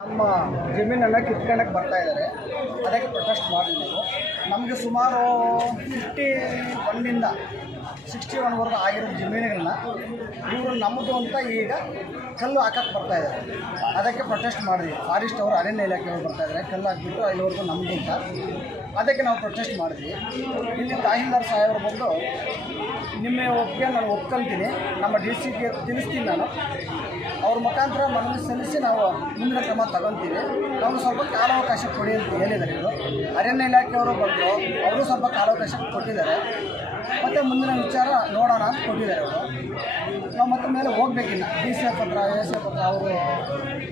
ನಮ್ಮ ಜಮೀನನ್ನು ಕಿತ್ಕೊಳ್ಳೋಕೆ ಬರ್ತಾ ಇದ್ದಾರೆ. ಅದಕ್ಕೆ ಪ್ರೊಟೆಸ್ಟ್ ಮಾಡಿ ನಾವು ನಮಗೆ ಸುಮಾರು ಫಿಫ್ಟಿ ಒನ್ನಿಂದ ಸಿಕ್ಸ್ಟಿ ಒನ್ವರೆಗೂ ಆಗಿರೋ ಜಮೀನುಗಳನ್ನ ಇವರು ನಮ್ಮದು ಅಂತ ಈಗ ಕಲ್ಲು ಹಾಕಕ್ಕೆ ಬರ್ತಾ ಇದ್ದಾರೆ. ಅದಕ್ಕೆ ಪ್ರೊಟೆಸ್ಟ್ ಮಾಡಿದ್ವಿ. ಫಾರೆಸ್ಟ್ ಅವರು ಅರಣ್ಯ ಇಲಾಖೆಯವರು ಬರ್ತಾ ಇದ್ದಾರೆ. ಕಲ್ಲು ಹಾಕಿಬಿಟ್ಟು ಅಲ್ಲಿವರೆಗೂ ನಮ್ಮದು ಅಂತ. ಅದಕ್ಕೆ ನಾವು ಪ್ರೊಟೆಸ್ಟ್ ಮಾಡಿದ್ವಿ. ಇಲ್ಲಿ ತಹಸೀಲ್ದಾರ್ ಸಾಹೇಬರು ಬಂದು, ನಿಮ್ಮ ಒಪ್ಪಿಗೆ, ನಾನು ಒಪ್ಕೊಳ್ತೀನಿ. ನಮ್ಮ ಡಿ ಸಿಗೆ ತಿಳಿಸ್ತೀನಿ ನಾನು. ಅವ್ರ ಮುಖಾಂತರ ಮನವಿ ಸಲ್ಲಿಸಿ ನಾವು ಮುಂದಿನ ಕ್ರಮ ತಗೊತೀವಿ. ನಾವು ಸ್ವಲ್ಪ ಕಾಲಾವಕಾಶ ಕೊಡಿ ಅಂತ ಹೇಳಿದ್ದಾರೆ ಇವರು. ಅರಣ್ಯ ಇಲಾಖೆಯವರು ಬಂದರು ಅವರು ಸ್ವಲ್ಪ ಕಾಲಾವಕಾಶ ಕೊಟ್ಟಿದ್ದಾರೆ. ಮತ್ತು ಮುಂದಿನ ವಿಚಾರ ನೋಡೋಣ ಅಂತ ಕೊಟ್ಟಿದ್ದಾರೆ ಅವರು. ನಾವು ಮತ್ತೆ ಮೇಲೆ ಹೋಗ್ಬೇಕಿಲ್ಲ ಡಿ ಸಿ ಎಫ್ ಹತ್ರ ಎ ಸಿ ಎಫ್ ಹತ್ರ ಅವರು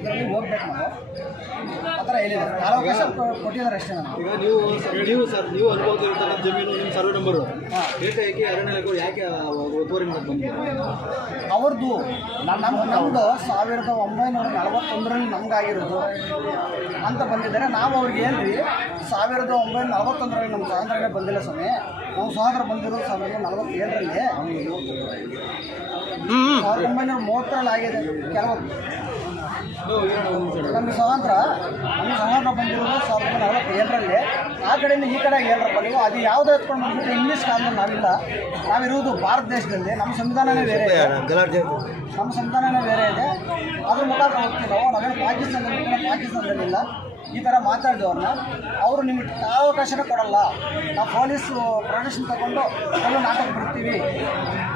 ಇದರಲ್ಲಿ ಹೋಗ್ಬೇಕು ನಾವು. ಆ ಥರ ಹೇಳಿದ್ದಾರೆ ಕಾಲಾವಕಾಶ ಕೊ- ಕೊಟ್ಟಿದ್ದಾರೆ ಅಷ್ಟೇ ನಾನು. ಈಗ ನೀವು ನೀವು ಸರ್ ನೀವು ಅನುಭವದಲ್ಲಿರ್ತಕ್ಕಂಥ ಜಮೀನು ನಿಮ್ಮ ಸರ್ವೆ ನಂಬರು. ಏಕಾಏಕಿ ಅರಣ್ಯ ಇಲಾಖೆಯವರು ಯಾಕೆ ಒತ್ತುವರಿ ಮಾಡಿ ಬಂದಿದ್ದಾರೆ? ಅವ್ರದ್ದು ನಮ್ಮ ನಮ್ಮದು ಸಾವಿರದ ಒಂಬೈನೂರ ನಲವತ್ತೊಂದರಲ್ಲಿ ನಮಗಾಗಿರೋದು ಅಂತ ಬಂದಿದ್ದಾರೆ. ನಾವು ಅವ್ರಿಗೆ ಹೇಳ್ರಿ ಸಾವಿರದ ಒಂಬೈನೂರ ನಲವತ್ತೊಂದರಲ್ಲಿ ನಮ್ಮ ಸ್ವಾತಂತ್ರ್ಯ ಬಂದಿಲ್ಲ ಸ್ವಾಮಿ. ನಾವು ಸ್ವಾತಂತ್ರ್ಯ ಬಂದಿರೋದು ಸಾವಿರದ ನಲವತ್ತೇಳರಲ್ಲಿ. ಸಾವಿರದ ಒಂಬೈನೂರ ಮೂವತ್ತರಲ್ಲಿ ಆಗಿದೆ. ಕೆಲವು ನಮಗೆ ಸ್ವತಂತ್ರ. ನಮಗೆ ಸ್ವತಂತ್ರ ಬಂದಿರೋದು ಸಾವಿರದ ಒಂಬೈನೂರ ನಲವತ್ತೇಳರಲ್ಲಿ ಆ ಕಡೆಯಿಂದ ಈ ಕಡೆ ಹೇಳ್ರಪ್ಪ ನೀವು ಅದು ಯಾವುದೋ ಎತ್ಕೊಂಡು ಬಂದ್ಬಿಟ್ಟು ಇಂಗ್ಲೀಷ್ ಕಾನೂನು ನಾವಿಲ್ಲ. ನಾವಿರುವುದು ಭಾರತ ದೇಶದಲ್ಲಿ. ನಮ್ಮ ಸಂವಿಧಾನನೇ ಬೇರೆ ಇದೆ. ನಮ್ಮ ಸಂವಿಧಾನನೇ ಬೇರೆ ಇದೆ. ಅದ್ರ ಮುಖಾಂತರ ಹೋಗ್ತೀವಿ ನಾವು. ನಾವೇನು ಪಾಕಿಸ್ತಾನದಲ್ಲಿ ಪಾಕಿಸ್ತಾನದಲ್ಲಿಲ್ಲ. ಈ ಥರ ಮಾತಾಡಿದವ್ರನ್ನ, ಅವರು ನಿಮಗೆ ಅವಕಾಶನೇ ಕೊಡಲ್ಲ. ನಾವು ಪೊಲೀಸು ಪ್ರೊಟೆಕ್ಷನ್ ತಗೊಂಡು ಎಲ್ಲ ನಾಟಕ ಬಿಡ್ತೀವಿ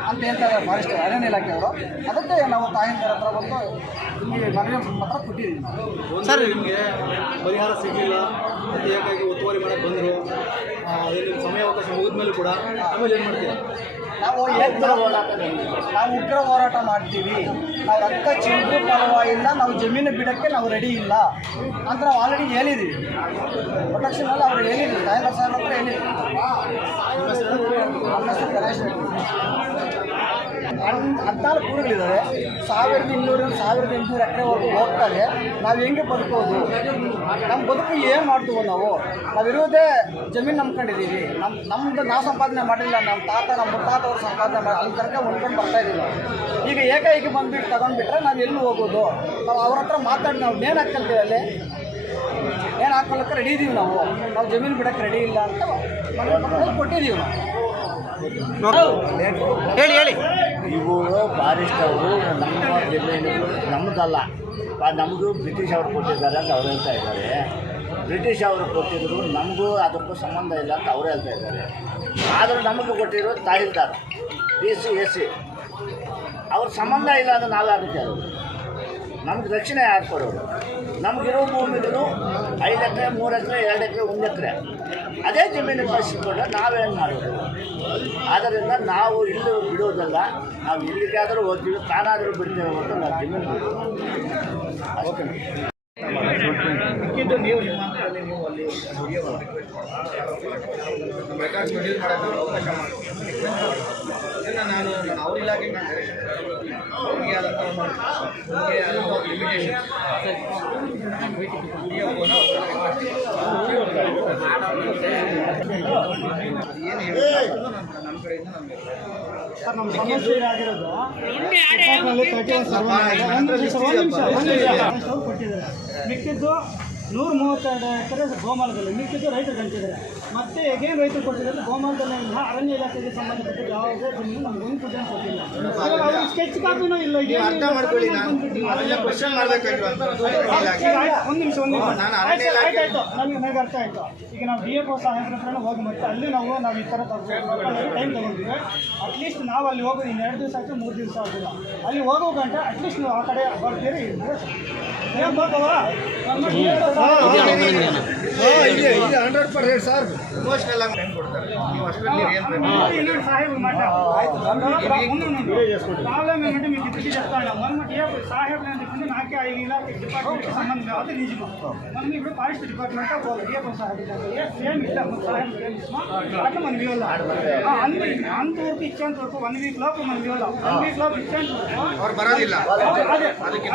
ಅಂತ ಹೇಳ್ತಾರೆ ಫಾರೆಸ್ಟ್ ಅರಣ್ಯ ಇಲಾಖೆಯವರು ಅದಕ್ಕೆ ನಾವು ತಾಯಿಂದರ ಹತ್ರ ಬಂದು ನಿಮಗೆ ಮನವಿ ಮಾತ್ರ ಕೊಟ್ಟಿದ್ದೀವಿ ನಾವು. ಸರ್ ನಿಮಗೆ ಪರಿಹಾರ ಸಿಗಲಿಲ್ಲ ಒತ್ತುವರಿ ಮಾಡಕ್ಕೆ ಬಂದರು. ಅದೇನು ಸಮಯಾವಕಾಶ ಮುಗಿದ ಮೇಲೆ ಕೂಡ ಆಮೇಲೆ ಏನು ಮಾಡ್ತೀರಾ? ನಾವು ಉಗ್ರ ನಾವು ಉಗ್ರ ಹೋರಾಟ ಮಾಡ್ತೀವಿ. ನಾವು ರಕ್ತ ಚಿಂತು ಪರವಾಗಿಲ್ಲ ನಾವು ಜಮೀನು ಬಿಡೋಕ್ಕೆ ನಾವು ರೆಡಿ ಇಲ್ಲ ಅಂತ ನಾವು ಆಲ್ರೆಡಿ ಹೇಳಿದ್ದೀವಿ ಪ್ರೊಟೆಕ್ಷನಲ್ಲಿ ಅವ್ರು ಹೇಳಿದ್ರು. ತಾಯಿಲ್ಲ ಸಾಹೇಬ್ ಹತ್ರ ಹೇಳಿದ್ರು. ಗಣೇಶ್ ಹದಿನಾಲ್ಕು ಊರುಗಳಿದ್ದಾವೆ ಸಾವಿರದ ಇನ್ನೂರು, ಸಾವಿರದ ಎಂಟುನೂರು ಎಕರೆವರೆಗೂ ಹೋಗ್ತಾರೆ. ನಾವು ಹೆಂಗೆ ಬದುಕೋದು? ನಮ್ಮ ಬದುಕು ಏನು ಮಾಡ್ತೀವೋ ನಾವು? ನಾವಿರೋದೇ ಜಮೀನು ನಂಬ್ಕೊಂಡಿದ್ದೀವಿ ನಮ್ಮ ನಮ್ಮದು ನಾವು ಸಂಪಾದನೆ ಮಾಡಿಲ್ಲ ನಮ್ಮ ತಾತ ನಮ್ಮ ಮುತ್ತಾತವ್ರ ಸಂಪಾದನೆ ಮಾಡಿ ಅಲ್ಲಿ ತನಕ ಹೊಂದ್ಕೊಂಡು ಬರ್ತಾ ಇದ್ದೀವಿ ಈಗ ಏಕಾಏಕಿ ಬಂದ್ಬಿಟ್ಟು ತಗೊಂಡ್ಬಿಟ್ರೆ ನಾವು ಎಲ್ಲಿ ಹೋಗೋದು? ನಾವು ಅವ್ರ ಹತ್ರ ಮಾತಾಡಿ, ನಾವು ಏನು ಹಾಕ್ತಿರ್ತೀವಿ ಅಲ್ಲಿ? ನೇಣು ಹಾಕೊಳ್ಳೋಕೆ ರೆಡಿ ಇದ್ದೀವಿ ನಾವು. ನಾವು ಜಮೀನು ಬಿಡೋಕ್ಕೆ ರೆಡಿ ಇಲ್ಲ ಅಂತ ಮನೆ ಕೊಟ್ಟಿದ್ದೀವಿ ನಾವು. ಹೇಳಿ ಹೇಳಿ. ಇವು ಫಾರೆಸ್ಟ್ ಅವರು ನಮ್ಮ ಜಮೀನು ನಮ್ಮದಲ್ಲ ನಮಗೂ ಬ್ರಿಟಿಷ್ ಅವರು ಕೊಟ್ಟಿದ್ದಾರೆ ಅಂತ ಅವ್ರು ಹೇಳ್ತಾ ಇದ್ದಾರೆ. ಬ್ರಿಟಿಷ್ ಅವರು ಕೊಟ್ಟಿದ್ರು ನಮಗೂ ಅದಕ್ಕೂ ಸಂಬಂಧ ಇಲ್ಲ ಅಂತ ಅವ್ರು ಹೇಳ್ತಾ ಇದ್ದಾರೆ. ಆದರೂ ನಮಗೂ ಕೊಟ್ಟಿರೋ tahsildar D C A C. ಅವ್ರ ಸಂಬಂಧ ಇಲ್ಲ ಅಂದ್ರೆ ನಾವೇ ಅದಕ್ಕೆ ಅವರು ನಮ್ಗೆ ರಕ್ಷಣೆ ಯಾರು ಕೊಡೋರು ನಮಗಿರೋ ಭೂಮಿಗಳು ಐದು ಎಕರೆ ಮೂರು ಎಕರೆ ಎರಡು ಎಕರೆ ಒಂದು ಎಕರೆ ಅದೇ ಜಮೀನು ಕಳಿಸಿಕೊಂಡ್ರೆ ನಾವೇನು ಮಾಡೋದು? ಆದ್ದರಿಂದ ನಾವು ಇಲ್ಲಿ ಬಿಡೋದಲ್ಲ ನಾವು ಇಲ್ಲಿಗಾದರೂ ಹೋಗ್ತೀವಿ ತಾನಾದರೂ ಬಿಡ್ತೇವೆ ಅಂತ ನಾವು ಜಮೀನು ಓಕೆ ಮಿಕ್ಕಿದ್ದು ನೀವು ನಿಮ್ಮ ಹಂತದಲ್ಲಿ ನೀವು ಅಲ್ಲಿ ಮುಗಿಯೋಲ್ಲ. ಅದನ್ನು ನಾನು ನಾನು ಅವ್ರ ಇಲಾಖೆಗೆ ನಾನು ಅವ್ರಿಗೆ ಆದಂಥ ಒಂದು ಲಿಮಿಟೇಷನ್ ಏನು ಹೇಳಿ ನಮ್ಮ ಕಡೆಯಿಂದ ನಮಗೆ ಸರ್ ಮಿಕ್ಕಿದ್ದು ನೂರ ಮೂವತ್ತೆರಡು ಎಕರೆ ಗೋಮಾಲದಲ್ಲಿ ಮಿಕ್ಕಿದ್ದು ರೈತರು ಹಂಚಿದ್ದಾರೆ ಮತ್ತೆ ಏನು ರೈತರು ಕೊಟ್ಟಿದ್ದಾರೆ ಇಲ್ಲ ಅರಣ್ಯ ಇಲಾಖೆಗೆ ಸಂಬಂಧಪಟ್ಟ ಯಾವುದೇ ಜಮೀನು ನಮ್ಗೆ ಒಂದು ಪೂಜೆ ಕೊಟ್ಟಿಲ್ಲ. ಅವ್ರಿಗೆ ಸ್ಕೆಚ್ ಕಾಪಿನೂ ಇಲ್ಲ ಅರ್ಥ ಮಾಡ್ಕೊಳ್ಳಿ ನಾನು. ಕ್ವಶನ್ ಒಂದು ನಿಮಿಷ ಒಂದು ನಿಮಿಷ. ನಾನು ಆಯ್ತು, ಅರಣ್ಯ ಆಯ್ತು, ಆಯ್ತು. ನನಗೆ ನನಗೆ ಅರ್ಥ ಆಯ್ತು. ಈಗ ನಾವು ಡಿ ಎಫ್ ಸಾಹೇಬ್ರ ಹತ್ರನೇ ಹೋಗಿ ಮತ್ತೆ ಅಲ್ಲಿ ನಾವು ನಾವು ಈ ಥರ ಟೈಮ್ ತಗೊಂಡಿದ್ವಿ. ಅಟ್ಲೀಸ್ಟ್ ನಾವು ಅಲ್ಲಿ ಹೋಗೋದು ಎರಡು ದಿವಸ ಆಯ್ತು ಮೂರು ದಿವಸ ಆಗಿಲ್ಲ ಅಲ್ಲಿ ಹೋಗೋ ಗಂಟ ಅಟ್ಲೀಸ್ಟ್ ನೀವು ಆ ಕಡೆ ಬರ್ತೀರಿ. ಏನ್ ಬರ್ತಾವ? Hundred percent sir. ಮೋಷನಲ್ ಆಗಿ ನಾನು ಕೊಡ್ತಾರೆ. ನೀವು ಅಷ್ಟೇ ನೀವು ಏನು ಹೇಳೋಣ ಸರ್ ನಾಕೆ ಆಗಲಿಲ್ಲ ಡಿಪಾರ್ಟ್ಮೆಂಟ್ ಅದು ನಿಜ. ಬಂತು ನಾನು ಇವತ್ತು ಡಿಪಾರ್ಟ್ಮೆಂಟ್ ಹೋಗೋಣ ಸರ್ ಇಲ್ಲ. ಸರ್ ಅಂದ್ರೆ ನಾನು ವಿವಲ್ಲ ಆಡ್ ಒಂದು ವೀಕ್ ಇಷ್ಟೆನ್ ತರ್ಕೋ ಒಂದು ವೀಕ್ ಲೋಕ ಇಷ್ಟೆನ್ ತರ್ತಾರೆ ಬರೋದಿಲ್ಲ. ಅದಕ್ಕೆ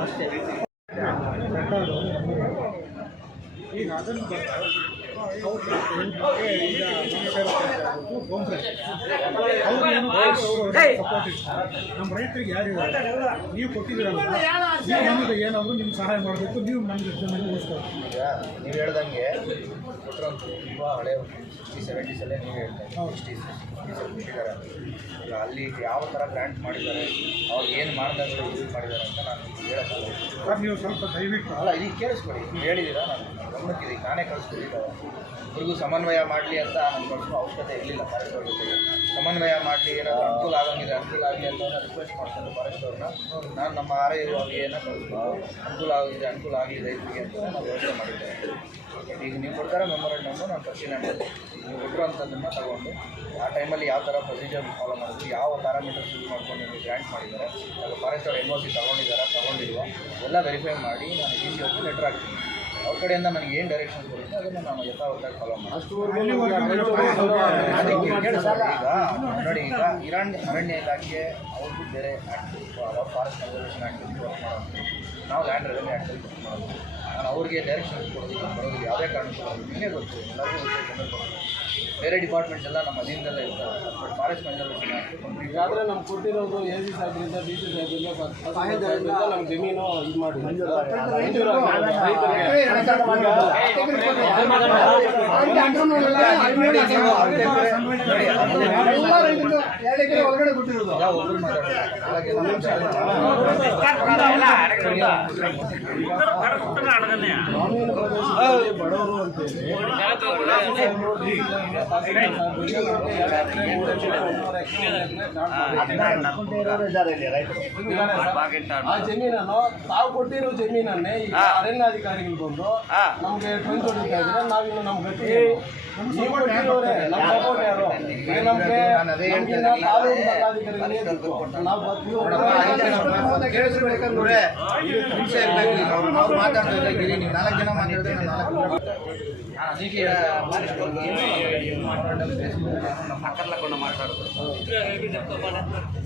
ಅಷ್ಟೇ ಈ ಈಗ ಅವ್ರು ನಮ್ಮ ರೈತರಿಗೆ ಯಾರು. ನೀವು ಕೊಟ್ಟಿದ್ದೀರಲ್ಲ. ನೀವು ಏನಾದರೂ ನಿಮ್ಗೆ ಸಹಾಯ ಮಾಡಬೇಕು ನೀವು ನಮ್ಗೆ ಈಗ ನೀವು ಹೇಳ್ದಂಗೆ ತುಂಬ ಹಳೆ ಸಿಕ್ಸ್ಟಿ ಸೆವೆಂಟೀಸಲ್ಲೇ ನೀವು ಹೇಳ್ತಾರೆ ಈಗ ಅಲ್ಲಿ ಯಾವ ಥರ ಗ್ರ್ಯಾಂಟ್ ಮಾಡಿದ್ದಾರೆ ಅವ್ರು ಏನು ಮಾಡಿದಾಗ ಯೂಸ್ ಮಾಡಿದ್ದಾರೆ ಅಂತ ನಾನು ಸರ್ ನೀವು ಸ್ವಲ್ಪ ದಯವಿಟ್ಟು ಅಲ್ಲ ಇದೀಗ ಕೇಳಿಸ್ಕೊಡಿ ನೀವು ಹೇಳಿದ್ದೀರಾ? ನಾನು ಗಮನಕ್ಕಿದೆ ನಾನೇ ಕಳಿಸ್ಕೊಟ್ಟಿದ್ದೆ. ಅವ್ರಿಗೂ ಸಮನ್ವಯ ಮಾಡಲಿ ಅಂತ ಕಳಿಸೋ ಅವಶ್ಯಕತೆ ಇರಲಿಲ್ಲ ಫಾರೆಸ್ಟ್ ಅವ್ರ ಜೊತೆಗೆ. ಸಮನ್ವಯ ಮಾಡಲಿ, ಏನಾದರೂ ಅನುಕೂಲ ಆಗಂಗಿದೆ, ಅನುಕೂಲ ಆಗಲಿ ಅಂತ ರಿಕ್ವೆಸ್ಟ್ ಮಾಡ್ತಾರೆ ಫಾರೆಸ್ಟ್ ಅವ್ರನ್ನ. ನಾನು ನಮ್ಮ ಆರ್ ಅವ್ರಿಗೆ ಏನೋ ಅನುಕೂಲ ಆಗಿದೆ, ಅನುಕೂಲ ಆಗಲಿ ರೈತರಿಗೆ ಅಂತ ನಾನು ವ್ಯವಸ್ಥೆ ಮಾಡಿದ್ದೇವೆ ಈಗ ನೀವು ಕೊಡ್ತಾರೆ ಮೆಮೊರಂಡಮ್ಮು ನಾನು ಪರಿಶೀಲನೆ ಮಾಡ್ತೀನಿ ನೀವು ಕೊಟ್ಟಿರೋಂಥದ್ದನ್ನು ತಗೊಂಡು, ಆ ಟೈಮಲ್ಲಿ ಯಾವ ಥರ ಪ್ರೊಸೀಜರ್ ಫಾಲೋ ಮಾಡಿದ್ರು ಯಾವ ಪ್ಯಾರಾಮೀಟರ್ಸ್ ಯೂಸ್ ಮಾಡ್ಕೊಂಡು ನೀವು ಗ್ರ್ಯಾಂಟ್ ಮಾಡಿದ್ದಾರೆ ಅದು ಫಾರೆಸ್ಟ್ ಅವ್ರ ಎಂ ಒ ಸಿ ತೊಗೊಂಡಿದ್ದಾರೆ, ತೊಗೊಂಡಿಲ್ವಾ, ಎಲ್ಲ ವೆರಿಫೈ ಮಾಡಿ ನಾನು ಡಿ ಸಿ ಅವ್ರಿಗೆ ಲೆಟ್ರ್ ಹಾಕ್ತೀನಿ. ಅವ್ರ ಕಡೆಯಿಂದ ನನಗೆ ಏನು ಡೈರೆಕ್ಷನ್ ಬರುತ್ತೆ ಅದನ್ನು ನಾನು ಯಥಾವತ್ತಾಗಿ ಫಾಲೋ ಮಾಡ್ತೀನಿ. ನೋಡಿ ಈಗ ಇರಾನ್ ಅರಣ್ಯ ಇಲಾಖೆ ಅವ್ರಿಗೂ ಬೇರೆ ಆ್ಯಕ್ಟ್ ಅವ್ರ ಫಾರೆಸ್ಟ್ ಕನ್ಸರ್ವೇಷನ್ ಆ್ಯಕ್ಟಲ್ಲಿ ವರ್ಕ್ ಮಾಡೋದು ನಾವು ಲ್ಯಾಂಡ್ ರೆವೆನ್ಯೂ ಆ್ಯಕ್ಟಲ್ಲಿ ವರ್ಕ್ ಮಾಡೋದು ನಾನು ಅವ್ರಿಗೆ ಡೈರೆಕ್ಷನ್ ಕೊಡೋದಿಲ್ಲ ಬರೋದಿಲ್ಲ ಯಾವುದೇ ಕಾರಣಕ್ಕೂ ಬರೋದು ನಿಮಗೆ ಗೊತ್ತು ಎಲ್ಲರಿಗೂ ಗೊತ್ತು. ಬೇರೆ ಡಿಪಾರ್ಟ್ಮೆಂಟ್ಸ್ ಎಲ್ಲ ನಮ್ಮ ಅಧೀನದಲ್ಲ ಇರ್ತಾರೆ ಬಟ್ ಫಾರೆಸ್ಟ್ ಆದ್ರೆ ನಮ್ಗೆ ಕೊಟ್ಟಿರೋದು ಎ ಸಿ ಸಾಹೇಬ್ರಿಂದ ಡಿ ಸಿ ಸಾಹೇಬ್ರಿಂದ ನಮ್ಮ ಜಮೀನು ಇದು ಮಾಡಿ ಯಾವ ಒಬ್ರು ಬಡವರು ಆ ಜಮೀನನ್ನು ತಾವು ಕೊಟ್ಟಿರೋ ಜಮೀನನ್ನೇ ಈಗ ಅರಣ್ಯಾಧಿಕಾರಿಗಳು ಬಂದು ನಮ್ಗೆ ಟ್ರೆಂಚ್ ಹೊಡಿತಾ ಇದ್ರೆ ನಾವಿನ್ನು ನಮ್ಮ ಗತಿ ನೀವು ಕೊಟ್ಟಿರೋರೆ ನಮ್ಮ ಸಪೋರ್ಟ್ ಯಾರು? ನಮ್ಗೆ ದಂಡಾಧಿಕಾರಿಗಳೇ ನಾವು ನಾಲ್ಕು ಜನ ಮಾತಾಡಿದ್ರೆ ಮಾತಾಡೋದು.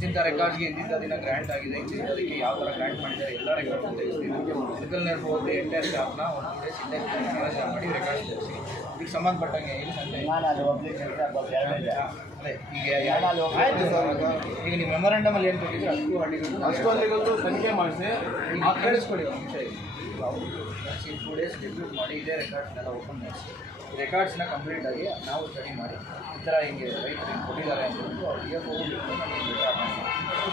ಇಂಥ ರೆಕಾರ್ಡ್ಸ್ಗೆ ಇಂದಿದ್ದ ದಿನ ಗ್ರ್ಯಾಂಟ್ ಆಗಿದೆ. ಅದಕ್ಕೆ ಯಾವ ಥರ ಗ್ರ್ಯಾಂಟ್ ಮಾಡಿದ್ದಾರೆ ಎಲ್ಲ ಮೆಡಿಕಲ್ ನರ್ಸ್ ಹೋಗಿ ಎಂಟೈರ್ ಸ್ಟಾಫ್ನ ಒಂದು ಡೇಸ್ ಇಂಡೆಕ್ಸ್ ಮಾಡಿ ಇದಕ್ಕೆ ಸಂಬಂಧಪಟ್ಟಂಗೆ ಏನು ಅಲ್ಲಿ ಈಗ ಆಯ್ತು ಈಗ ನೀವು ಮೆಮೊರಂಡಮಲ್ಲಿ ಏನು ಕೊಟ್ಟಿದ್ರೆ ಅಷ್ಟು ಹಳ್ಳಿಗಳು ಅಷ್ಟು ಅಲ್ಲಿಗೊಂದು ತನಿಖೆ ಮಾಡಿಸಿ ಆ ಕೇಳಿಸ್ಕೊಳ್ಳಿ ಒಂದು ನಿಮಿಷ ಈಗ ಟೂ ಡೇಸ್ ರಿವ್ಯೂ ಮಾಡಿ ಇದೇ ರೆಕಾರ್ಡ್ಸ್ನೆಲ್ಲ ಓಪನ್ ಮಾಡಿಸಿ ರೆಕಾರ್ಡ್ಸ್ನ ಕಂಪ್ಲೀಟ್ ಆಗಿ ನಾವು ಸ್ಟಡಿ ಮಾಡಿ ಈ ಥರ ಹಿಂಗೆ ರೈತರು ಹಿಂಗೆ ಕೊಟ್ಟಿದ್ದಾರೆ ಅಂತ ಹೇಳ್ಬಿಟ್ಟು ಅವ್ರಿಗೆ ಹೋಗಿ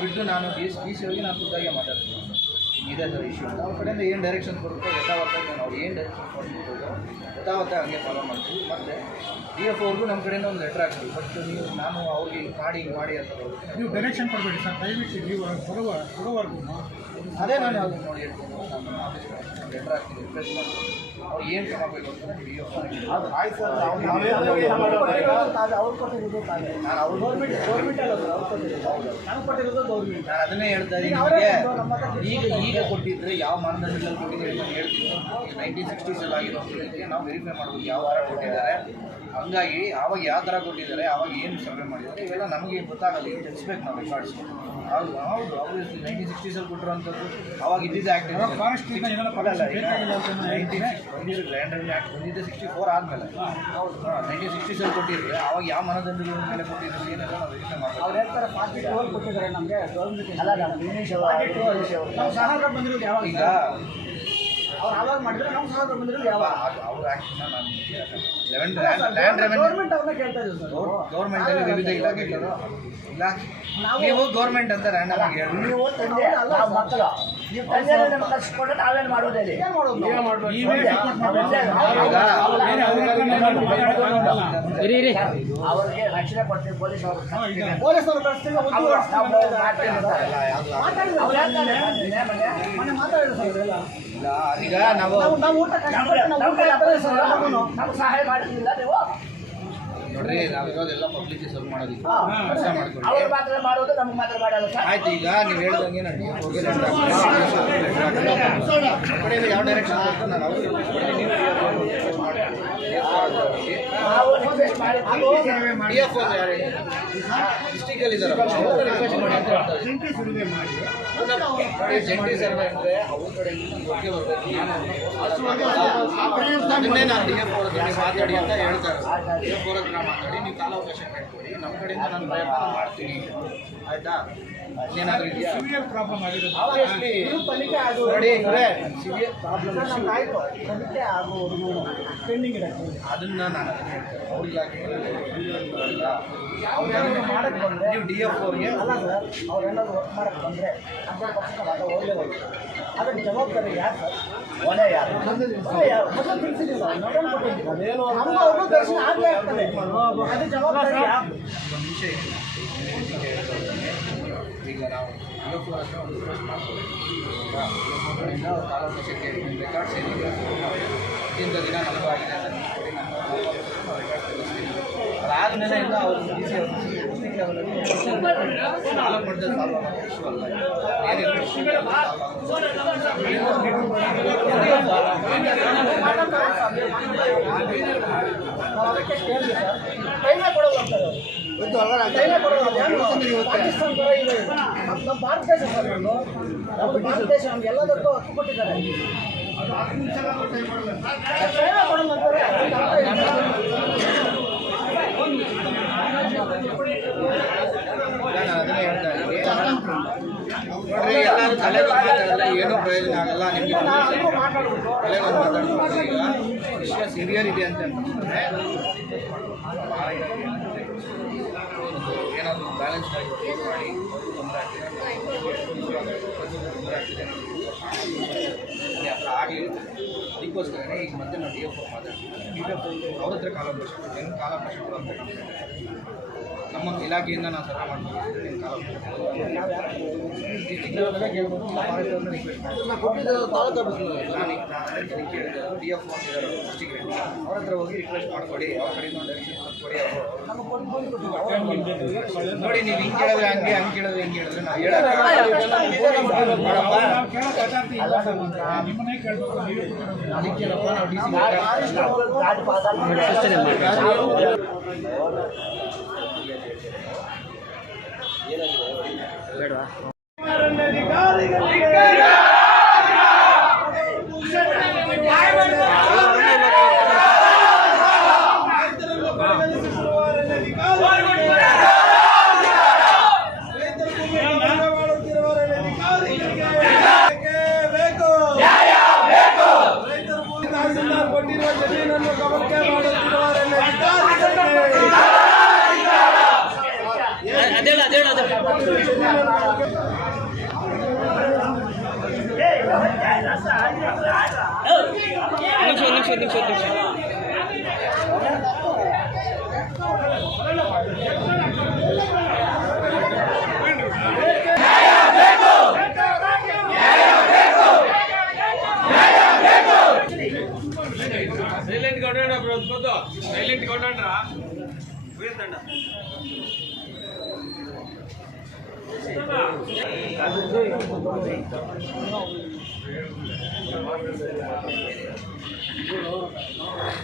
ಬಿಟ್ಟು ನಾನು ಬಿ ಸಿ ಹೋಗಿ ನಾನು ಖುದ್ದಾಗೆ ಮಾತಾಡ್ತೀನಿ ಇದೆ ಸರ್ ಇಶ್ಯೂ ಅಂತ ಅವ್ರ ಕಡೆಯಿಂದ ಏನು ಡೈರೆಕ್ಷನ್ ಕೊಡುತ್ತೋ ಯಥಾವತ್ತಾಗಿ ಅವ್ರು ಏನು ಡೈರೆಕ್ಷನ್ ಕೊಡ್ತಿದ್ದೋ ಯಥಾವತ್ತಾಗಿ ಹಂಗೆ ಫಾಲೋ ಮಾಡ್ತೀವಿ. ಮತ್ತು ಡಿ ಎಫ್ ಅವ್ರಿಗೂ ನಮ್ಮ ಕಡೆಯಿಂದ ಒಂದು ಲೆಟ್ರ್ ಹಾಕ್ತೀವಿ. ಬಟ್ ನೀವು ನಾನು ಅವ್ರಿಗೆ ಹಿಂಗೆ ಮಾಡಿ ಹಿಂಗೆ ಮಾಡಿ ಅಂತ ನೀವು ಡೈರೆಕ್ಷನ್ ಕೊಡಬೇಡಿ ಸರ್. ದಯವಿಟ್ಟು ನೀವು ಕೊಡುವ ಕೊಡುವವರೆಗೂ ಅದೇ ನಾನು ಯಾವುದು ನೋಡಿ ಹೇಳ್ತೀನಿ. ನಮ್ಮ ಆಫೀಸ್ ರಿಕ್ವೆಸ್ಟ್ ಅವ್ರು ಏನು ಅಂತ ನಾನು ಆಯ್ತು ಸರ್ ನಾವು ನಾವೇನು ಏನು ಮಾಡೋದು ಈಗ? ನಾನು ಅವ್ರು ನಾನು ಅದನ್ನೇ ಹೇಳ್ತಾ ಇದ್ದೀನಿ ನಿಮಗೆ. ಈಗ ಈಗ ಕೊಟ್ಟಿದ್ರೆ ಯಾವ ಮಾನದಂಡದಲ್ಲಿ ಕೊಟ್ಟಿದ್ದೀರಿ ಅಂತ ಹೇಳ್ತೀನಿ. ನೈನ್ಟೀನ್ ಸಿಕ್ಸ್ಟೀಸಲ್ಲಿ ಆಗಿರೋ ನಾವು ವೆರಿಫೈ ಮಾಡ್ಬೋದು ಯಾವ ವಾರ ಕೊಟ್ಟಿದ್ದಾರೆ. ಹಂಗಾಗಿ ಅವಾಗ ಯಾವ ಥರ ಕೊಟ್ಟಿದ್ದಾರೆ ಅವಾಗ ಏನು ಸರ್ವೆ ಮಾಡಿದ್ದಾರೆ ಇವೆಲ್ಲ ನಮಗೆ ಗೊತ್ತಾಗಲ್ಲ ಏನು ತಿಳಿಸ್ಬೇಕು ನಾವು ರೆಕಾರ್ಡ್ಸ್ ಹೌದು ಹೌದು ಆಬ್ವಿಯಸ್ಲಿ ನೈನ್ಟೀನ್ ಸಿಕ್ಸ್ಟೀಸಲ್ಲಿ ಕೊಟ್ಟಿರೋಂಥದ್ದು ಅವಾಗ ಇದ್ದಿದ್ದು ಆ್ಯಕ್ಟ್ ಈಗ ಲ್ಯಾಂಡ್ ಆ್ಯಕ್ಟ್ ಬಂದಿದ್ದೆ ಸಿಕ್ಸ್ಟಿ ಫೋರ್ ಆದಮೇಲೆ ನೈನ್ಟೀನ್ ಸಿಕ್ಸ್ಟೀಸಲ್ಲಿ ಕೊಟ್ಟಿರಿ ಅವಾಗ ಯಾವ ಮನದಂಡಗಳ ಮೇಲೆ ಕೊಟ್ಟಿದ್ರು ಏನೆಲ್ಲ ನಾವು ಯೋಚನೆ ಮಾಡ್ತೀವಿ ಅವ್ರು ಹೇಳ್ತಾರೆ ಫಾರ್ಟಿ ಟೂ ಕೊಟ್ಟಿದ್ದಾರೆ ನಮಗೆ ಅಲ್ಲ ನಾನು ಇಂಗ್ಲೀಷ್ ಅವರು ನಾವು ಬಂದಿರೋದು ಯಾವಾಗ? ಈಗ ಅವ್ರು ಆವಾಗ ಮಾಡಿದ್ರೆ ನಾವು ಸಹಕಾರ ಬಂದಿರೋದು ಯಾವಾಗ ಅವ್ರ ಆ್ಯಕ್ಟ್ನ ನಾನು ಲೆವೆನ್ ಲ್ಯಾಂಡ್ ರೆವೆನ್ಯೂ ಗೌರ್ಮೆಂಟ್ ಅವ್ರನ್ನ ಕೇಳ್ತಾ ಇದ್ದೀವಿ ಸರ್ ಗೌರ್ಮೆಂಟ್ ಅಲ್ಲಿ ವಿವಿಧ ಇಲಾಖೆಗಳು. ಇಲಾಖೆ ನೀವು ಗೌರ್ಮೆಂಟ್ ಅಂತ ರ್ಯಾಂಡಮ್ ಆಗಿ ಹೇಳಿ ನೀವು ತಂದೆ ಅಲ್ಲ ಮಕ್ಕಳು. ನೀವು ತಂದೆ ನಮ್ಮ ಕಳ್ಸಿಕೊಂಡು ನಾವೇನು ಮಾಡೋದು ಹೇಳಿ ಏನ್ ಮಾಡೋದು ನೀವೇ ಸಪೋರ್ಟ್ ಅವರಿಗೆ ರಕ್ಷಣೆ ಕೊಡ್ತೀವಿ ಪೊಲೀಸ್ ಅವರು ಕಳಿಸ್ತೀವಿ ಒಂದು ಅವ್ರು ನಾವು ಇಲ್ಲ ಈಗ ನಾವು ನಾವು ನಾವು ಊಟ ನಾವು ಊಟ ಹಾಕ್ತಾರೆ ಸರ್ ಎಲ್ಲರಿಗೂನು. ನಾವು ಸಹಾಯ ಮಾಡಿದ್ದಿಲ್ಲ ನೀವು ನೋಡ್ರಿ ನಾವಿರೋದೆಲ್ಲ ಪಬ್ಲಿಕ್ ಸರ್ವ್ ಮಾಡೋದಿಲ್ಲ ಕೆಲಸ ಮಾಡ್ಕೊಳ್ಳಿ. ಅವ್ರು ಮಾತ್ರ ಮಾಡೋದು ನಮ್ಗೆ ಮಾತ್ರ ಮಾಡಲ್ಲ ಸರ್. ಆಯ್ತು ಈಗ ನೀವು ಹೇಳ್ದಂಗೆ ಕಡೆಯಿಂದ ಯಾವ ಡೈರೆಕ್ಷನ್ ನಾನು ಮಾಡ್ತೀನಿ ನಾವು ರಿಕ್ವೆಸ್ಟ್ ಅಂತ ಹೇಳ್ತಾರೆ ಜಂಟಿ ಸರ್ವೆ ಅಂದ್ರೆ ಕಡೆಯಿಂದ ಬಗ್ಗೆ ಬರಬೇಕು ನಾನು ಡಿ ಎಫ್ ಅವ್ರ ಮಾತಾಡಿ ಅಂತ ಹೇಳ್ತಾರೆ ಮಾತಾಡಿ ನೀವು ಕಾಲಾವಕಾಶ ಕೇಳ್ಕೊಳ್ಳಿ ನಮ್ಮ ಕಡೆಯಿಂದ ನಾನು ಪ್ರಯತ್ನ ಮಾಡ್ತೀನಿ ಆಯ್ತಾ ಸಿವಿಯರ್ ಪ್ರಾಬ್ಲಮ್ ಆಗಿದೆ. ತನಿಖೆ ಆಗೋ ಸಿವಿಯರ್ ಪ್ರಾಬ್ಲಮ್ ಸರ್, ನಮ್ಗೆ ಆಯ್ತು. ತನಿಖೆ ಆಗುವವರೆಗೂ ಪೆಂಡಿಂಗ್ ಇದೆ. ಅದನ್ನ ನಾನು ಅದನ್ನ ಹೇಳ್ತೇನೆ ಅವ್ರ ಇಲಾಖೆಗೆ ಅವ್ರು ಮಾಡಕ್ಕೆ ಬಂದ್ರೆ ನೀವು ಡಿ ಎಫ್ ಅವ್ರಿಗೆ ಅಲ್ಲ ಸರ್ ಅವ್ರು ಏನಾದ್ರು ವರ್ಕ್ ಮಾಡಕ್ಕೆ ಬಂದ್ರೆ ಹಂಡ್ರೆಡ್ ಪರ್ಸೆಂಟ್ ಹೋಗ್ಲೇಬೇಕು ಅದಕ್ಕೆ ಜವಾಬ್ದಾರಿ ಯಾರು ಸರ್? ಯಾರು? ಯಾರು? ಮೊದಲು ತಿಳಿಸಿದ್ದೀವಿ ಅವ್ರಿಗೂ ದರ್ಶನ ಆಗಲೇ ಆಗ್ತದೆ. ಅದು ಜವಾಬ್ದಾರಿ ಯಾರು? ಒಂದು ವಿಷಯ ನಾವು ಡಿ ಎಫ್ ಅವ್ರ ಹತ್ರ ಒಂದು ರಿಕ್ವೆಸ್ಟ್ ಮಾಡ್ತೀವಿ ಈಗ ನಮ್ಮ ಕಡೆಯಿಂದ ಅವ್ರ ಕಾಲಾವಕಾಶ ಕೇಳಿ ರೆಕಾರ್ಡ್ಸ್ ಏನಿದೆ ಇಂಥ ದಿನ ನಮಗೂ ಆಗಿದೆ ಅಂತ ನೀವು ಕೊಡಿ, ನಮ್ಮ ಕಾಲಾವಕಾಶ ನಾವು ರೆಕಾರ್ಡ್ಸ್ ತಿಳಿಸ್ತೀವಿ ಅದಾದಮೇಲೆ ಎಲ್ಲ ಅವ್ರು ಡಿ ಸಿ ಅವರು ಡಿಸ್ಟ್ರಿಕ್ಟ್ ಲೆವೆಲಲ್ಲಿ ನಾಲ್ಕು ಮಟ್ಟದಲ್ಲಿ ಸಾಲ್ವ್ ಆಗೋ ಇಶ್ಯೂ ಅಲ್ಲ ಏನಿಲ್ಲ ನಾವು ಅದಕ್ಕೆ ಕೇಳಿದ್ವಿ ಸರ್ ನಮ್ಮ ಭಾರತ ಭಾರತ ನೋಡ್ರಿ ಎಲ್ಲರೂ ತಲೆ ಏನೂ ಪ್ರಯೋಜನ ಆಗಲ್ಲ ನಿಮಗೆ ತಲೆ ಬಂದು ಮಾತಾಡ್ಬೋದು ವಿಷಯ ಸಿವಿಯರ್ ಇದೆ ಅಂತ. ಒಂದು ಏನಾದರೂ ಬ್ಯಾಲೆನ್ಸ್ ಆಗಿ ಮಾಡಿ ತೊಂದರೆ ಆಗ್ತಿದೆ. ತೊಂದರೆ ಅದಕ್ಕೋಸ್ಕರನೇ ಈಗ ಮತ್ತೆ ನಾವು ಡಿ ಎಫ್ ಮಾತಾಡ್ತೀವಿ ಡಿ ಎಫ್ ಅವ್ರ ಹತ್ರ ಕಾಲಾವಕಾಶ ಏನು ಕಾಲಾವಕಾಶ ಅಂತ ನಮ್ಮ ಇಲಾಖೆಯಿಂದ ನಾವು ಸಲಹೆ ಮಾಡ್ತೀವಿ. ನಾನು ನಾನು ಡಿ ಎಫ್ ಅಂತಿದ್ದಾರೆ ಅವ್ರ ಹತ್ರ ಹೋಗಿ ರಿಕ್ವೆಸ್ಟ್ ಮಾಡ್ಕೊಡಿ ಅವ್ರ ಕಡೆಯಿಂದ ಒಂದು ಡೈರೆಕ್ಷನ್ ಕೊಡಿ ಅವರು. ನೋಡಿ ನೀವು ಹಿಂಗೆ ಕೇಳಿದ್ರೆ ಹಂಗೆ ಹಂಗೆ ಕೇಳಿದ್ರೆ ಹಿಂಗೆ ಹೇಳಿದ್ರೆ ನಾವು ಹೇಳೋದು ಕೇಳಬೇಕು ನೀವೇ ಕೂತ್ಕೊಳ್ಳೋದು. ಅದಕ್ಕೆಲ್ಲಪ್ಪ ನಾವು ಡಿ ಸಿ ಬೇಡವಾ నిమిషం నిమిషం నిమిషం నిమిషం సైలెంట్ కొట్టండి బ్రో వద్దు సైలెంట్ రా. Thank you.